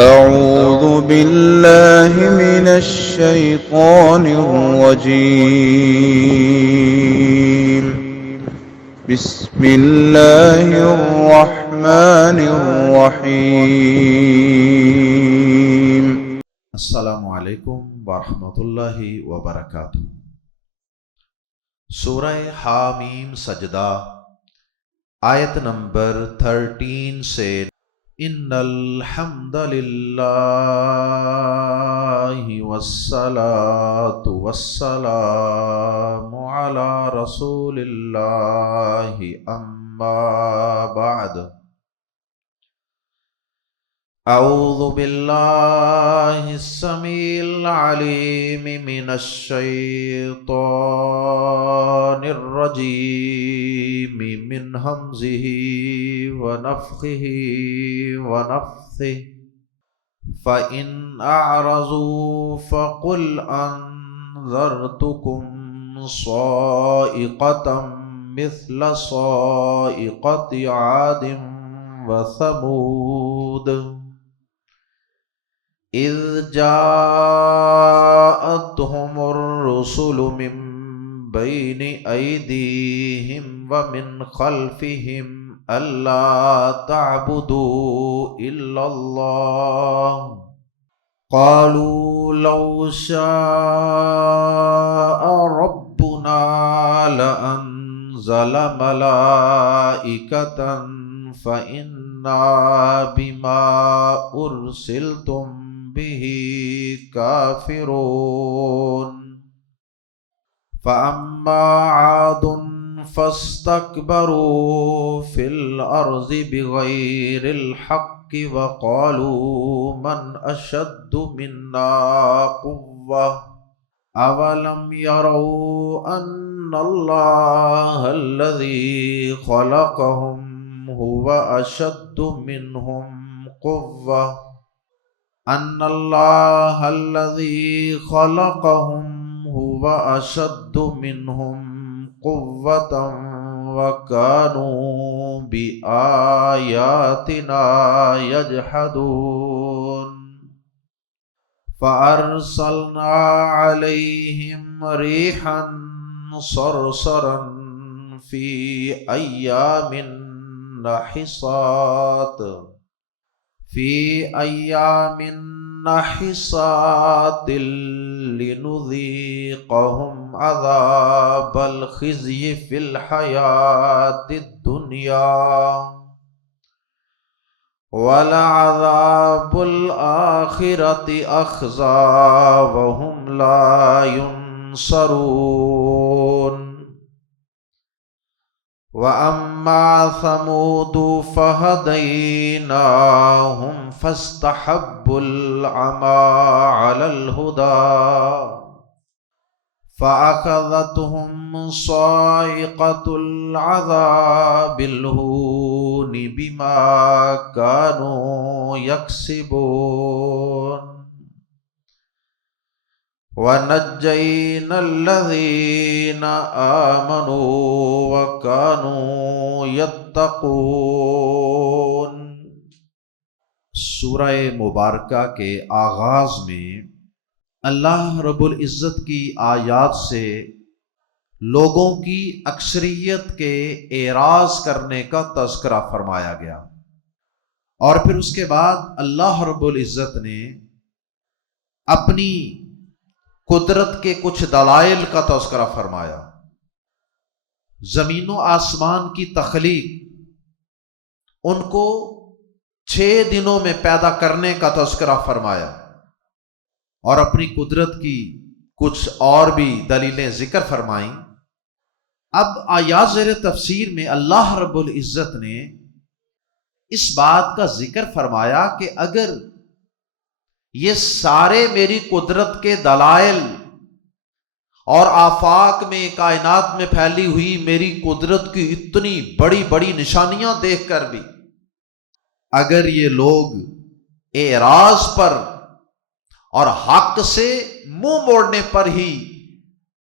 أعوذ بالله من الشيطان الرجيم. بسم الله الرحمن الرحيم. السلام علیکم ورحمۃ اللہ وبرکاتہ۔ سورہ حامیم سجدہ آیت نمبر 13 سے ان الحمد للہ والصلاة والسلام علی رسول اللہ اما بعد اعوذ باللہ السمیع العلیم من الشیطان الرجیم من ہمزہ ونفخہ ونفثہ فإن أعرضوا فقل أنذرتكم صاعقة مثل صاعقة عاد وثمود إذ جاءتهم الرسل من بين أيديهم ومن خلفهم ألا تعبدوا إلا الله قالوا لو شاء ربنا لأنزل ملائكة فإنا بما أرسلتم به كافرون فأما عاد فاستكبروا في الأرض بغير الحق وقالوا من أشد منا قوة أولم يروا أن الله الذي خلقهم هو أشد منهم قوة أن الله الذي خلقهم هو أشد منهم قوة وكانوا بآياتنا يجحدون فأرسلنا عليهم ريحا صرصرا في أيام نحسات لنذيقهم عذاب الخزي في الحياة الدنيا ولعذاب الآخرة أخزى وهم لا ينصرون وأما ثمود فهديناهم فاستحبوا العمى على الهدى فأخذتهم صاعقة العذاب الهون بما كانوا يكسبون وَنَجَّيْنَا الَّذِينَ آمَنُوا وَكَانُوا يَتَّقُونَ۔ سورہ مبارکہ کے آغاز میں اللہ رب العزت کی آیات سے لوگوں کی اکثریت کے اعراض کرنے کا تذکرہ فرمایا گیا، اور پھر اس کے بعد اللہ رب العزت نے اپنی قدرت کے کچھ دلائل کا تذکرہ فرمایا، زمین و آسمان کی تخلیق، ان کو 6 دنوں میں پیدا کرنے کا تذکرہ فرمایا، اور اپنی قدرت کی کچھ اور بھی دلیلیں ذکر فرمائیں۔ اب آیات زیر تفسیر میں اللہ رب العزت نے اس بات کا ذکر فرمایا کہ اگر یہ سارے میری قدرت کے دلائل اور آفاق میں کائنات میں پھیلی ہوئی میری قدرت کی اتنی بڑی بڑی نشانیاں دیکھ کر بھی اگر یہ لوگ اعراض پر اور حق سے منہ موڑنے پر ہی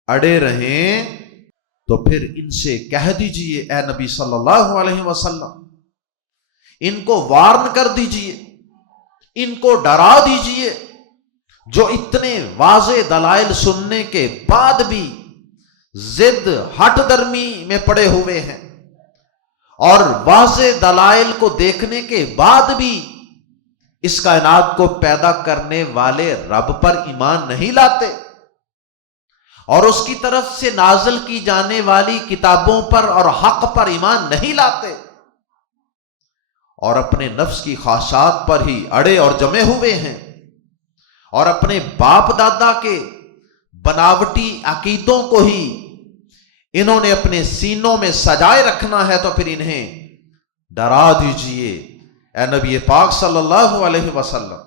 اڑے رہیں تو پھر ان سے کہہ دیجئے اے نبی صلی اللہ علیہ وسلم، ان کو وارن کر دیجئے، ان کو ڈرا دیجئے جو اتنے واضح دلائل سننے کے بعد بھی ضد ہٹ درمی میں پڑے ہوئے ہیں، اور واضح دلائل کو دیکھنے کے بعد بھی اس کائنات کو پیدا کرنے والے رب پر ایمان نہیں لاتے، اور اس کی طرف سے نازل کی جانے والی کتابوں پر اور حق پر ایمان نہیں لاتے، اور اپنے نفس کی خواہشات پر ہی اڑے اور جمے ہوئے ہیں، اور اپنے باپ دادا کے بناوٹی عقیدوں کو ہی انہوں نے اپنے سینوں میں سجائے رکھنا ہے، تو پھر انہیں ڈرا دیجئے اے نبی پاک صلی اللہ علیہ وسلم،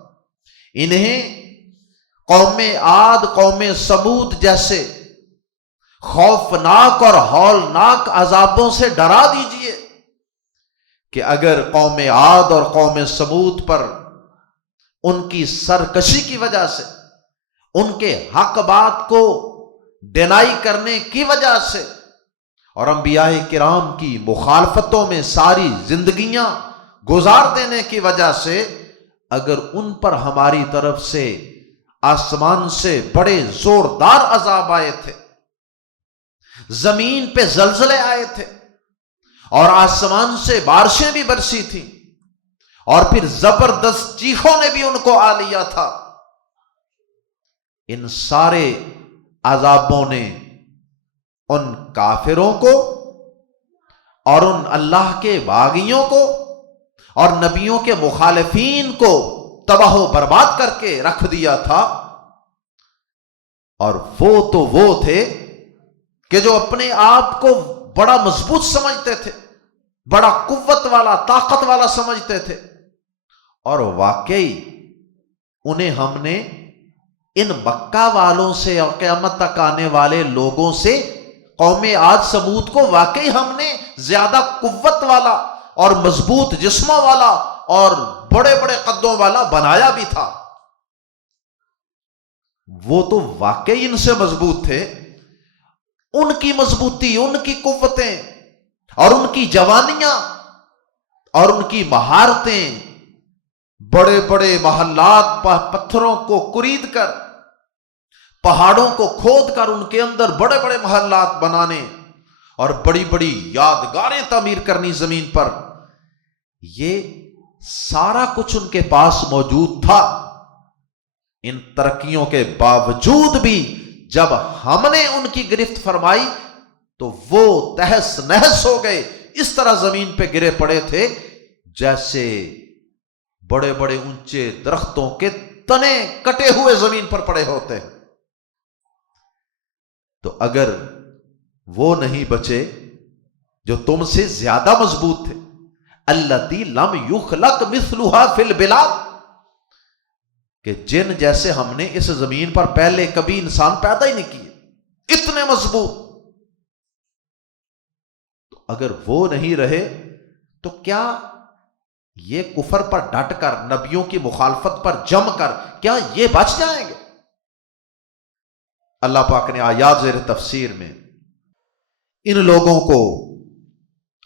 انہیں قوم عاد، قوم سمود جیسے خوفناک اور ہولناک عذابوں سے ڈرا دیجئے کہ اگر قوم عاد اور قوم سمود پر ان کی سرکشی کی وجہ سے، ان کے حق بات کو ڈینائی کرنے کی وجہ سے، اور انبیاء کرام کی مخالفتوں میں ساری زندگیاں گزار دینے کی وجہ سے اگر ان پر ہماری طرف سے آسمان سے بڑے زوردار عذاب آئے تھے، زمین پہ زلزلے آئے تھے، اور آسمان سے بارشیں بھی برسی تھیں، اور پھر زبردست چیخوں نے بھی ان کو آ لیا تھا، ان سارے عذابوں نے ان کافروں کو اور ان اللہ کے باغیوں کو اور نبیوں کے مخالفین کو تباہ و برباد کر کے رکھ دیا تھا، اور وہ تھے کہ جو اپنے آپ کو بڑا مضبوط سمجھتے تھے، بڑا قوت والا، طاقت والا سمجھتے تھے، اور واقعی انہیں ہم نے ان مکہ والوں سے اور قیامت تک آنے والے لوگوں سے، قوم عاد سمود کو واقعی ہم نے زیادہ قوت والا اور مضبوط جسموں والا اور بڑے بڑے قدوں والا بنایا بھی تھا۔ وہ تو واقعی ان سے مضبوط تھے، ان کی مضبوطی، ان کی قوتیں اور ان کی جوانیاں اور ان کی مہارتیں بڑے بڑے محلات، پتھروں کو کرید کر، پہاڑوں کو کھود کر ان کے اندر بڑے بڑے محلات بنانے اور بڑی بڑی یادگاریں تعمیر کرنی زمین پر، یہ سارا کچھ ان کے پاس موجود تھا۔ ان ترقیوں کے باوجود بھی جب ہم نے ان کی گرفت فرمائی تو وہ تہس نہس ہو گئے، اس طرح زمین پہ گرے پڑے تھے جیسے بڑے بڑے اونچے درختوں کے تنے کٹے ہوئے زمین پر پڑے ہوتے ہیں۔ تو اگر وہ نہیں بچے جو تم سے زیادہ مضبوط تھے، التی لم یخلق مثلها فی البلاد، کہ جن جیسے ہم نے اس زمین پر پہلے کبھی انسان پیدا ہی نہیں کیے، اتنے مضبوط، تو اگر وہ نہیں رہے تو کیا یہ کفر پر ڈٹ کر، نبیوں کی مخالفت پر جم کر، کیا یہ بچ جائیں گے؟ اللہ پاک نے آیات زیر تفسیر میں ان لوگوں کو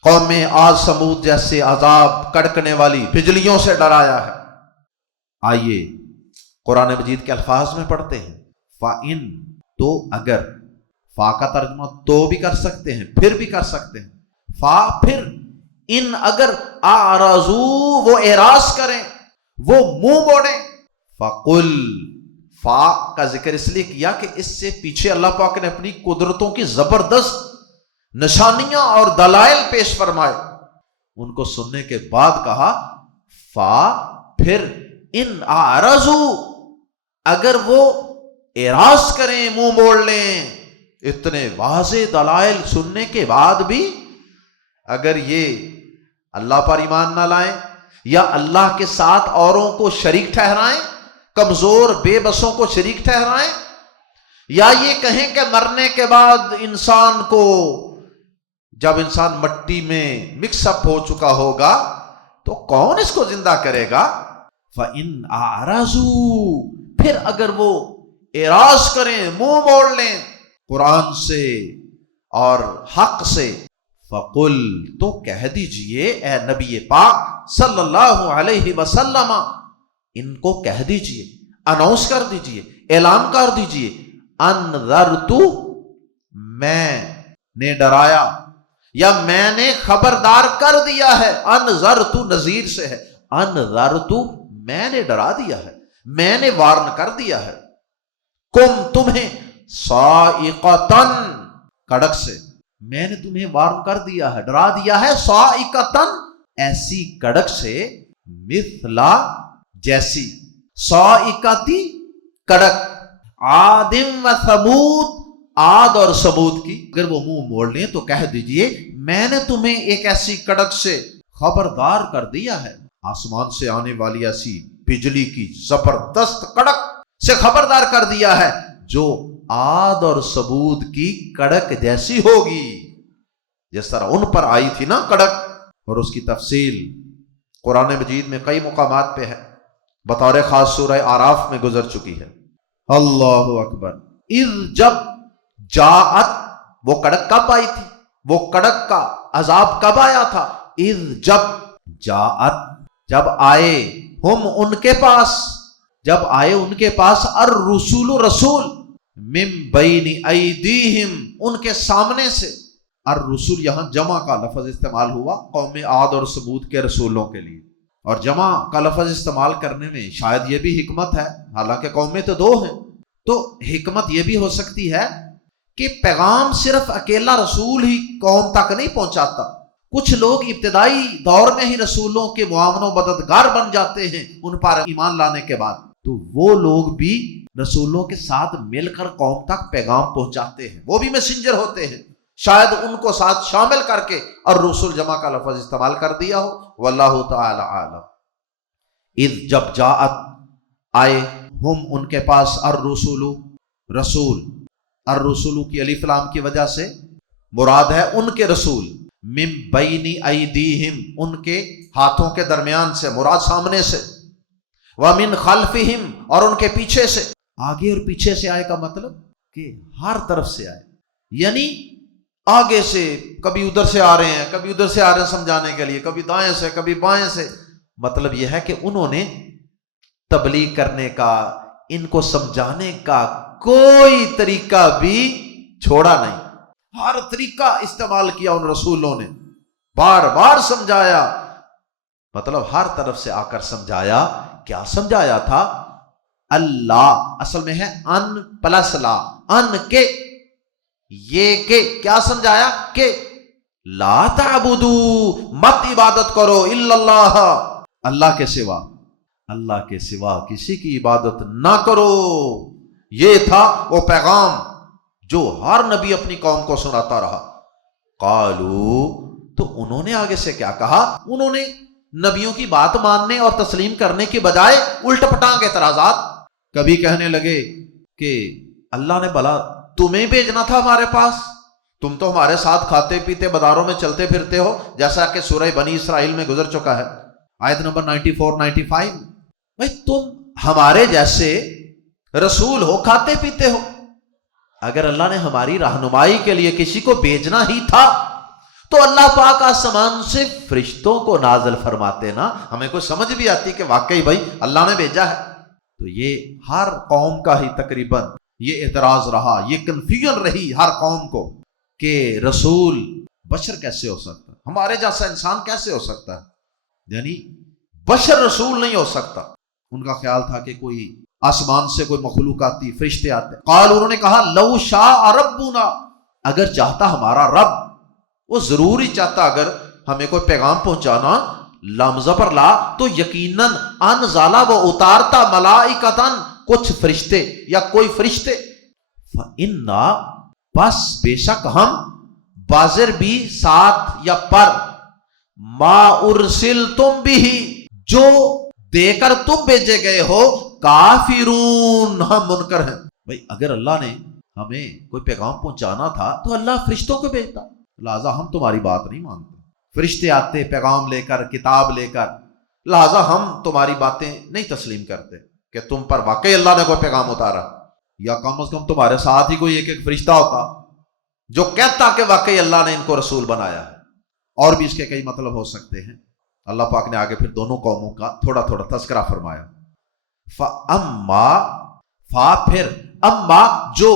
قوم عاد سمود جیسے عذاب کڑکنے والی بجلیوں سے ڈرایا ہے۔ آئیے قرآن مجید کے الفاظ میں پڑھتے ہیں۔ فَإِن، تو اگر، فا کا ترجمہ تو بھی کر سکتے ہیں، پھر بھی کر سکتے ہیں، فا پھر، ان اگر، اعرضو وہ اعراض کریں، وہ منہ موڑیں، فَقُل، فا کا ذکر اس لیے کیا کہ اس سے پیچھے اللہ پاک نے اپنی قدرتوں کی زبردست نشانیاں اور دلائل پیش فرمائے، ان کو سننے کے بعد کہا فا پھر، ان اعرضو اگر وہ اعراض کریں، منہ موڑ لیں، اتنے واضح دلائل سننے کے بعد بھی اگر یہ اللہ پر ایمان نہ لائیں یا اللہ کے ساتھ اوروں کو شریک ٹھہرائیں، کمزور بے بسوں کو شریک ٹھہرائیں، یا یہ کہیں کہ مرنے کے بعد انسان کو، جب انسان مٹی میں مکس اپ ہو چکا ہوگا تو کون اس کو زندہ کرے گا؟ فَإِنْ أَعْرَضُوا، پھر اگر وہ اعراض کریں، منہ موڑ لیں قرآن سے اور حق سے، فَقُلْ، تو کہہ دیجئے اے نبی پاک صلی اللہ علیہ وسلم، ان کو کہہ دیجئے، اناؤنس کر دیجئے، اعلان کر دیجئے، انذرتو، میں نے ڈرایا یا میں نے خبردار کر دیا ہے. انذرتو نذیر سے ہے، انذرتو میں نے ڈرا دیا ہے، میں نے وارن کر دیا ہے. کم تمہیں، صاعقتن کڑک سے، میں نے تمہیں وارن کر دیا ہے، ڈرا دیا ہے، صاعقتن ایسی کڑک سے، مثلا جیسی، صاعقتی کڑک، عادم و ثمود، عاد اور ثمود کی. اگر وہ منہ موڑ لیں تو کہہ دیجئے میں نے تمہیں ایک ایسی کڑک سے خبردار کر دیا ہے، آسمان سے آنے والی ایسی بجلی کی زبردست کڑک سے خبردار کر دیا ہے جو عاد اور ثمود کی کڑک جیسی ہوگی، جس طرح ان پر آئی تھی نا کڑک. اور اس کی تفصیل قرآن مجید میں کئی مقامات پہ ہے، بطور خاص سورہ اعراف میں گزر چکی ہے. اللہ اکبر. اذ جب، جاءت وہ کڑک کب آئی تھی، وہ کڑک کا عذاب کب آیا تھا. اذ جب، جاءت جب آئے، ہم ان کے پاس، جب آئے ان کے پاس، الرسول رسول، من بین ایدیہم ان کے سامنے سے. الرسول یہاں جمع کا لفظ استعمال ہوا قوم عاد اور ثمود کے رسولوں کے لیے، اور جمع کا لفظ استعمال کرنے میں شاید یہ بھی حکمت ہے، حالانکہ قومیں تو دو ہیں، تو حکمت یہ بھی ہو سکتی ہے کہ پیغام صرف اکیلا رسول ہی قوم تک نہیں پہنچاتا. کچھ لوگ ابتدائی دور میں ہی رسولوں کے معاون و مددگار بن جاتے ہیں ان پر ایمان لانے کے بعد، تو وہ لوگ بھی رسولوں کے ساتھ مل کر قوم تک پیغام پہنچاتے ہیں، وہ بھی میسنجر ہوتے ہیں. شاید ان کو ساتھ شامل کر کے اور رسول جمع کا لفظ استعمال کر دیا ہو، واللہ تعالی عالم. اذ جب، جاءت آئے، ہم ان کے پاس، الرسول رسول، الرسول کی الف لام کی وجہ سے مراد ہے ان کے رسول، من بین ایدیہم ان کے ہاتھوں کے درمیان سے، مراد سامنے سے، ومن خلفہم اور ان کے پیچھے سے. آگے اور پیچھے سے آئے کا مطلب کہ ہر طرف سے آئے، یعنی آگے سے، کبھی ادھر سے آ رہے ہیں، کبھی ادھر سے آ رہے ہیں سمجھانے کے لیے، کبھی دائیں سے، کبھی بائیں سے. مطلب یہ ہے کہ انہوں نے تبلیغ کرنے کا، ان کو سمجھانے کا کوئی طریقہ بھی چھوڑا نہیں، ہر طریقہ استعمال کیا ان رسولوں نے، بار بار سمجھایا. مطلب ہر طرف سے آ کر سمجھایا. کیا سمجھایا تھا؟ اللہ اصل میں ہے ان پلس لا، ان کے، یہ کہ کیا سمجھایا کہ لا تعبدو، مت عبادت کرو، الا اللہ، اللہ کے سوا، اللہ کے سوا کسی کی عبادت نہ کرو. یہ تھا وہ پیغام جو ہر نبی اپنی قوم کو سناتا رہا. قالو، تو انہوں نے آگے سے کیا کہا؟ انہوں نے نبیوں کی بات ماننے اور تسلیم کرنے کی بجائے الٹ پٹانگ اعتراضات. کبھی کہنے لگے کہ اللہ نے بھلا تمہیں بھیجنا تھا ہمارے پاس، تم تو ہمارے ساتھ کھاتے پیتے بازاروں میں چلتے پھرتے ہو، جیسا کہ سورہ بنی اسرائیل میں گزر چکا ہے، آیت نمبر 94-95. بھائی تم ہمارے جیسے رسول ہو، کھاتے پیتے ہو. اگر اللہ نے ہماری رہنمائی کے لیے کسی کو بھیجنا ہی تھا تو اللہ پاک آسمان سے فرشتوں کو نازل فرماتے نا، ہمیں کوئی سمجھ بھی آتی کہ واقعی بھائی اللہ نے بھیجا ہے. تو یہ ہر قوم کا ہی تقریباً یہ اعتراض رہا، یہ کنفیوژن رہی ہر قوم کو کہ رسول بشر کیسے ہو سکتا ہے، ہمارے جیسا انسان کیسے ہو سکتا ہے، یعنی بشر رسول نہیں ہو سکتا. ان کا خیال تھا کہ کوئی آسمان سے کوئی مخلوق آتی، فرشتے آتے. قال، انہوں نے کہا، لو شاء ربنا، اگر چاہتا ہمارا رب، وہ ضرور ہی چاہتا اگر ہمیں کوئی پیغام پہنچانا، لمزہ پر لا، تو یقیناً انزالہ وہ اتارتا، ملائکتن کچھ فرشتے یا کوئی فرشتے. فَإِنَّا بس بے شک ہم، بازر بھی ساتھ یا پر، ما ارسلتم بھی جو دے کر تم بھیجے گئے ہو، کافرون ہم منکر ہیں. بھئی اگر اللہ نے ہمیں کوئی پیغام پہنچانا تھا تو اللہ فرشتوں کو بھیجتا، لہذا ہم تمہاری بات نہیں مانتے. فرشتے آتے پیغام لے کر، کتاب لے کر، لہذا ہم تمہاری باتیں نہیں تسلیم کرتے کہ تم پر واقعی اللہ نے کوئی پیغام اتارا، یا کم از کم تمہارے ساتھ ہی کوئی ایک ایک فرشتہ ہوتا جو کہتا کہ واقعی اللہ نے ان کو رسول بنایا ہے. اور بھی اس کے کئی مطلب ہو سکتے ہیں. اللہ پاک نے آگے پھر دونوں قوموں کا تھوڑا تھوڑا تذکرہ فرمایا. فَأَمَّا فا پھر اما جو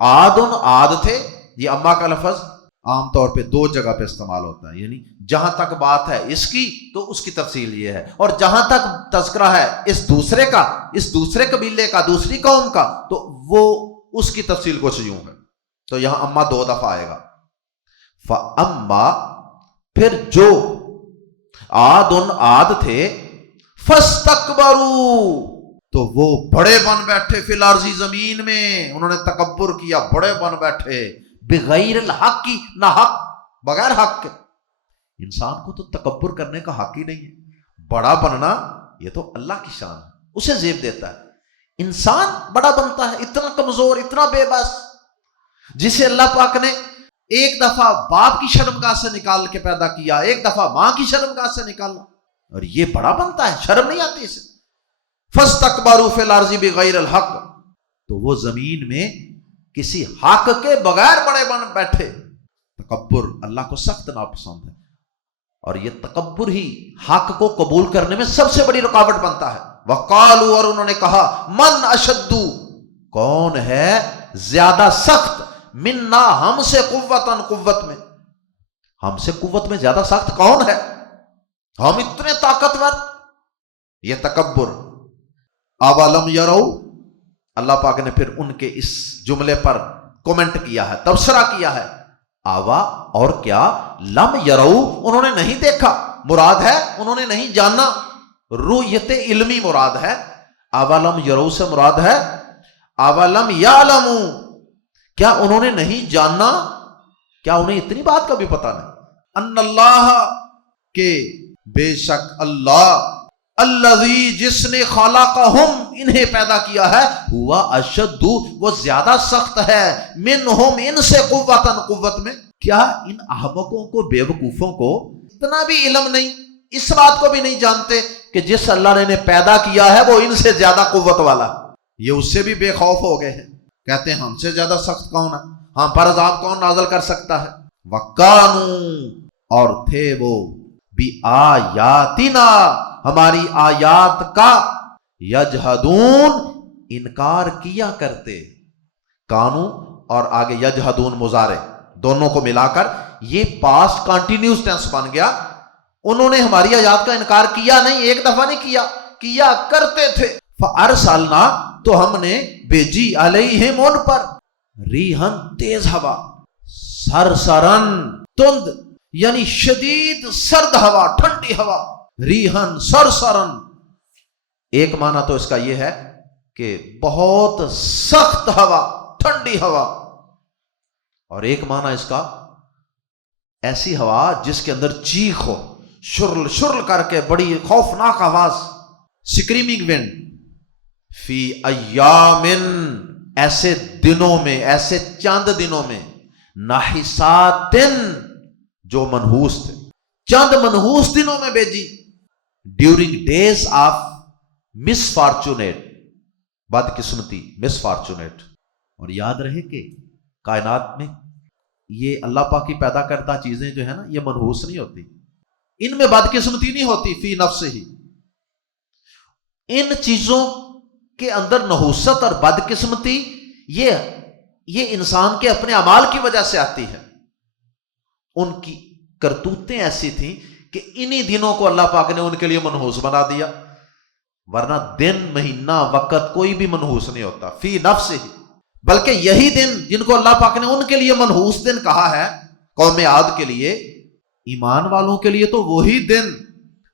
عاد تھے. یہ اما کا لفظ عام طور پہ دو جگہ پہ استعمال ہوتا ہے، یعنی جہاں تک بات ہے اس کی تو اس کی تفصیل یہ ہے، اور جہاں تک تذکرہ ہے اس دوسرے کا، اس دوسرے قبیلے کا، دوسری قوم کا، تو وہ اس کی تفصیل کچھ یوں ہے. تو یہاں اما دو دفعہ آئے گا. فَأَمَّا پھر جو عاد تھے، فَاسْتَكْبَرُوا تو وہ بڑے بن بیٹھے، فی الارض زمین میں انہوں نے تکبر کیا، بڑے بن بیٹھے، بغیر الحق کی، نہ حق، بغیر حق کے. انسان کو تو تکبر کرنے کا حق ہی نہیں ہے. بڑا بننا یہ تو اللہ کی شان ہے، اسے زیب دیتا ہے. انسان بڑا بنتا ہے اتنا کمزور، اتنا بے بس، جسے اللہ پاک نے ایک دفعہ باپ کی شرمگاہ سے نکال کے پیدا کیا، ایک دفعہ ماں کی شرمگاہ سے نکالا، اور یہ بڑا بنتا ہے، شرم نہیں آتی اسے. فَاسْتَكْبَرُوا فِي الْأَرْضِ بِغَيْرِ الْحَقِّ تو وہ زمین میں کسی حق کے بغیر بڑے بن بیٹھے. تکبر اللہ کو سخت ناپسند ہے، اور یہ تکبر ہی حق کو قبول کرنے میں سب سے بڑی رکاوٹ بنتا ہے. وَقَالُوا اور انہوں نے کہا، مَنْ أَشَدُّ کون ہے زیادہ سخت، منا ہم سے، قوتاً قوت میں، ہم سے قوت میں زیادہ سخت کون ہے، ہم اتنے طاقتور. یہ تکبر. اولم یرو اللہ پاک نے پھر ان کے اس جملے پر کومنٹ کیا ہے، تبصرہ کیا ہے. آوا اور کیا، لم یرو انہوں نے نہیں دیکھا، مراد ہے انہوں نے نہیں جانا، رؤیت علمی مراد ہے. اولم یرو سے مراد ہے اولم یعلمو کیا انہوں نے نہیں جانا، کیا انہیں اتنی بات کا بھی پتہ نہیں. ان اللہ کہ بے شک اللہ، الذی جس نے خلقہم انہیں پیدا کیا ہے، ہوا اشد وہ زیادہ سخت ہے، منہم ان سے، قوتاً قوت میں. کیا ان احمقوں کو، بے وقوفوں کو اتنا بھی علم نہیں، اس بات کو بھی نہیں جانتے کہ جس اللہ نے انہیں پیدا کیا ہے وہ ان سے زیادہ قوت والا. یہ اس سے بھی بے خوف ہو گئے ہیں، کہتے ہیں ہم سے زیادہ سخت کون ہے، ہم پر عذاب کون نازل کر سکتا ہے. وَقَانُوا اور تھے وہ، بِآیاتِنَا ہماری آیات کا، یجحدون انکار کیا کرتے. کانو اور آگے یجحدون مضارع دونوں کو ملا کر یہ پاسٹ کنٹینیوس ٹینس بن گیا. انہوں نے ہماری آیات کا انکار کیا نہیں، ایک دفعہ نہیں کیا، کیا کرتے تھے. فارسلنا تو ہم نے بھیجی علیہم ان پر، ریحن تیز ہوا، سرسرن تند یعنی شدید سرد ہوا، ٹھنڈی ہوا، ریحن سرسرن. ایک معنی تو اس کا یہ ہے کہ بہت سخت ہوا، ٹھنڈی ہوا، اور ایک معنی اس کا ایسی ہوا جس کے اندر چیخ ہو، شرل شرل کر کے بڑی خوفناک آواز، سکریمنگ ونڈ. فی ایامن ایسے دنوں میں، ایسے چند دنوں میں، ناحساتن جو منحوس تھے، چند منحوس دنوں میں بھیجی. During days of misfortunate بدقسمتی، مس فارچونیٹ. اور یاد رہے کہ کائنات میں یہ اللہ پاک کی پیدا کرتا چیزیں جو ہے نا، یہ منحوس نہیں ہوتی، ان میں بدقسمتی نہیں ہوتی. فی نفس ہی ان چیزوں کے اندر نحوست اور بدقسمتی یہ انسان کے اپنے اعمال کی وجہ سے آتی ہے. ان کی کرتوتیں ایسی تھیں کہ انہی دنوں کو اللہ پاک نے ان کے لیے منحوس بنا دیا، ورنہ دن، مہینہ، وقت کوئی بھی منحوس نہیں ہوتا. فی نفس ہی بلکہ یہی دن جن کو اللہ پاک نے ان کے لیے منحوس دن کہا ہے، قوم عاد کے لیے، ایمان والوں کے لیے تو وہی دن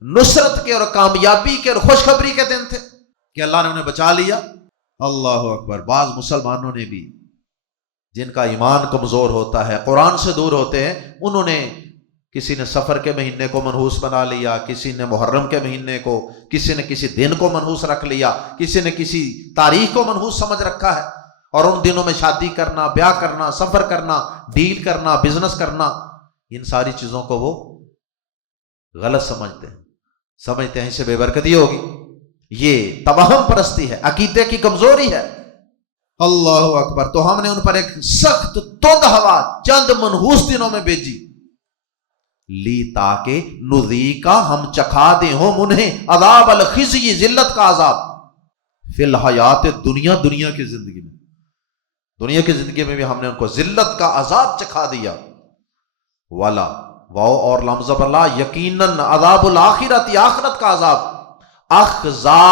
نصرت کے اور کامیابی کے اور خوشخبری کے دن تھے کہ اللہ نے انہیں بچا لیا. اللہ اکبر. بعض مسلمانوں نے بھی جن کا ایمان کمزور ہوتا ہے، قرآن سے دور ہوتے ہیں، انہوں نے کسی نے سفر کے مہینے کو منحوس بنا لیا، کسی نے محرم کے مہینے کو، کسی نے کسی دن کو منحوس رکھ لیا، کسی نے کسی تاریخ کو منحوس سمجھ رکھا ہے، اور ان دنوں میں شادی کرنا، بیاہ کرنا، سفر کرنا، ڈیل کرنا، بزنس کرنا، ان ساری چیزوں کو وہ غلط سمجھتے ہیں، اسے بے برکتی ہوگی. یہ توہم پرستی ہے، عقیدے کی کمزوری ہے. اللہ اکبر. تو ہم نے ان پر ایک سخت تند ہوا چند منحوس دنوں میں بھیجی، لی تاکہ نذیقا ہم چکھا دیں ہم انہیں عذاب الخزی ذلت کا عذاب. فی الحیات دنیا، دنیا کی زندگی میں، دنیا کی زندگی میں بھی ہم نے ان کو ذلت کا عذاب چکھا دیا. والا واو اور لام زبر لا، یقیناً عذاب الآخرت، آخرت کا عذاب اخزا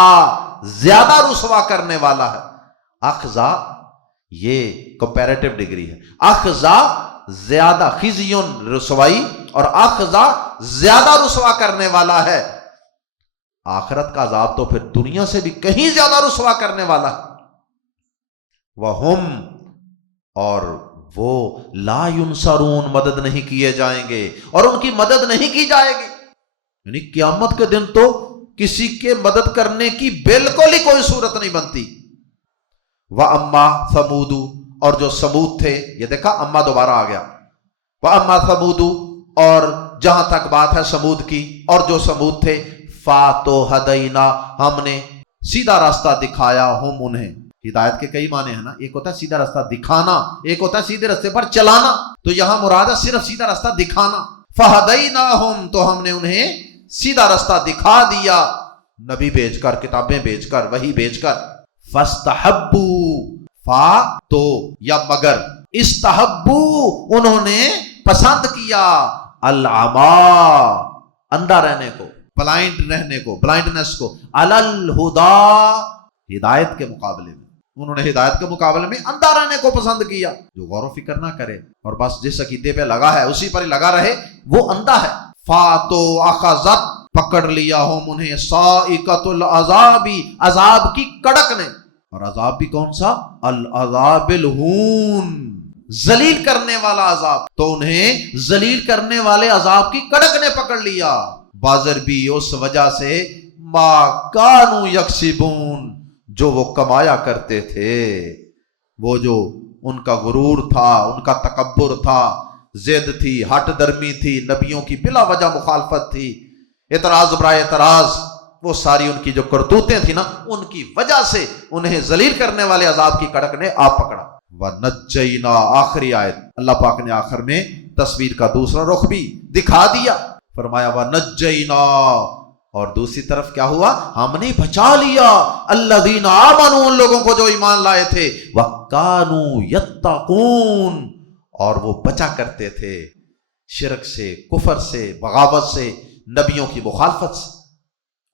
زیادہ رسوا کرنے والا ہے. اخزا یہ کمپیریٹو ڈگری ہے. اخزا زیادہ، خزیون رسوائی، اور اخزا زیادہ رسوا کرنے والا ہے. آخرت کا عذاب تو پھر دنیا سے بھی کہیں زیادہ رسوا کرنے والا ہے. وَهُمْ، اور وہ لا ينصرون، مدد نہیں کیے جائیں گے اور ان کی مدد نہیں کی جائے گی. یعنی قیامت کے دن تو کسی کے مدد کرنے کی بالکل ہی کوئی صورت نہیں بنتی. وَأَمَّا ثَمُودُ، اور جو سمود تھے، یہ دیکھا اما دوبارہ آ گیا. وَأَمَّا ثَمُودُ، اور جہاں تک بات ہے سمود کی، اور جو سمود تھے، فَاتُوْ، ہم نے سیدھا راستہ دکھایا ہم انہیں. ہدایت کے کئی معنی ہیں نا، ایک ہوتا ہے سیدھا راستہ دکھانا، ایک ہوتا ہے سیدھے راستے پر چلانا. تو یہاں مراد ہے صرف سیدھا راستہ دکھانا. فَهَدَيْنَاهُمْ، تو ہم نے انہیں سیدھا راستہ دکھا دیا، نبی بھیج کر، کتابیں بھیج کر، وحی بھیج کر. فَاسْتَحَبُّوا، فا تو یا مگر، استحبوا، انہوں نے پسند کیا، العما، اندھا رہنے کو، بلائنڈ رہنے کو، بلائنڈنس کو، علی الہدی، ہدایت کے مقابلے میں. انہوں نے ہدایت کے مقابلے میں اندھا رہنے کو پسند کیا. جو غور و فکر نہ کرے اور بس جس عقیدے پہ لگا ہے اسی پر ہی لگا رہے، وہ اندھا ہے. فاتو اخذت، پکڑ لیا ہم انہیں، صائقۃ العذاب، عذاب کی کڑک نے. اور عذاب بھی کون سا؟ العذاب الہون، ذلیل کرنے والا عذاب. تو انہیں ذلیل کرنے والے عذاب کی کڑک نے پکڑ لیا. بازر بھی اس وجہ سے ما کانوا یکسبون، جو وہ کمایا کرتے تھے. وہ جو ان کا غرور تھا، ان کا تکبر تھا، ضد تھی، ہٹ درمی تھی، نبیوں کی بلا وجہ مخالفت تھی، اعتراض برائے اعتراض، وہ ساری ان کی جو کرتوتیں تھی نا، ان کی وجہ سے انہیں ذلیل کرنے والے عذاب کی کڑک نے آ پکڑا. وَنَجَّيْنَا، آخری آیت اللہ پاک نے آخر میں تصویر کا دوسرا رخ بھی دکھا دیا. فرمایا وَنَجَّيْنَا، اور دوسری طرف کیا ہوا؟ ہم نے بچا لیا الذین آمنوا، ان لوگوں کو جو ایمان لائے تھے، وَكَانُوا يَتَّقُونَ، اور وہ بچا کرتے تھے شرک سے، کفر سے، بغاوت سے، نبیوں کی مخالفت سے.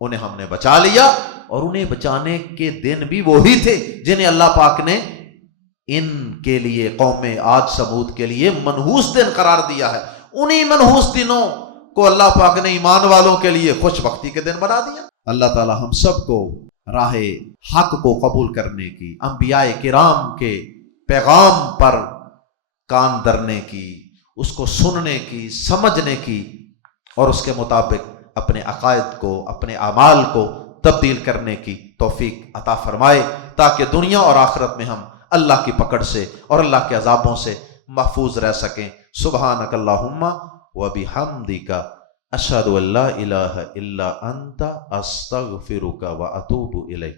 انہیں ہم نے بچا لیا، اور انہیں بچانے کے دن بھی وہی تھے جنہیں اللہ پاک نے ان کے لیے، قوم عاد سمود کے لیے منحوس دن قرار دیا ہے. انہی منحوس دنوں کو اللہ پاک نے ایمان والوں کے لیے خوش بختی کے دن بنا دیا. اللہ تعالی ہم سب کو راہ حق کو قبول کرنے کی، انبیاء کرام کے پیغام پر کان دھرنے کی، اس کو سننے کی، سمجھنے کی، اور اس کے مطابق اپنے عقائد کو، اپنے اعمال کو تبدیل کرنے کی توفیق عطا فرمائے، تاکہ دنیا اور آخرت میں ہم اللہ کی پکڑ سے اور اللہ کے عذابوں سے محفوظ رہ سکیں. سبحانک اللہم وبحمدک، اشہد ان لا الہ الا انت، استغفرک واتوب الیک.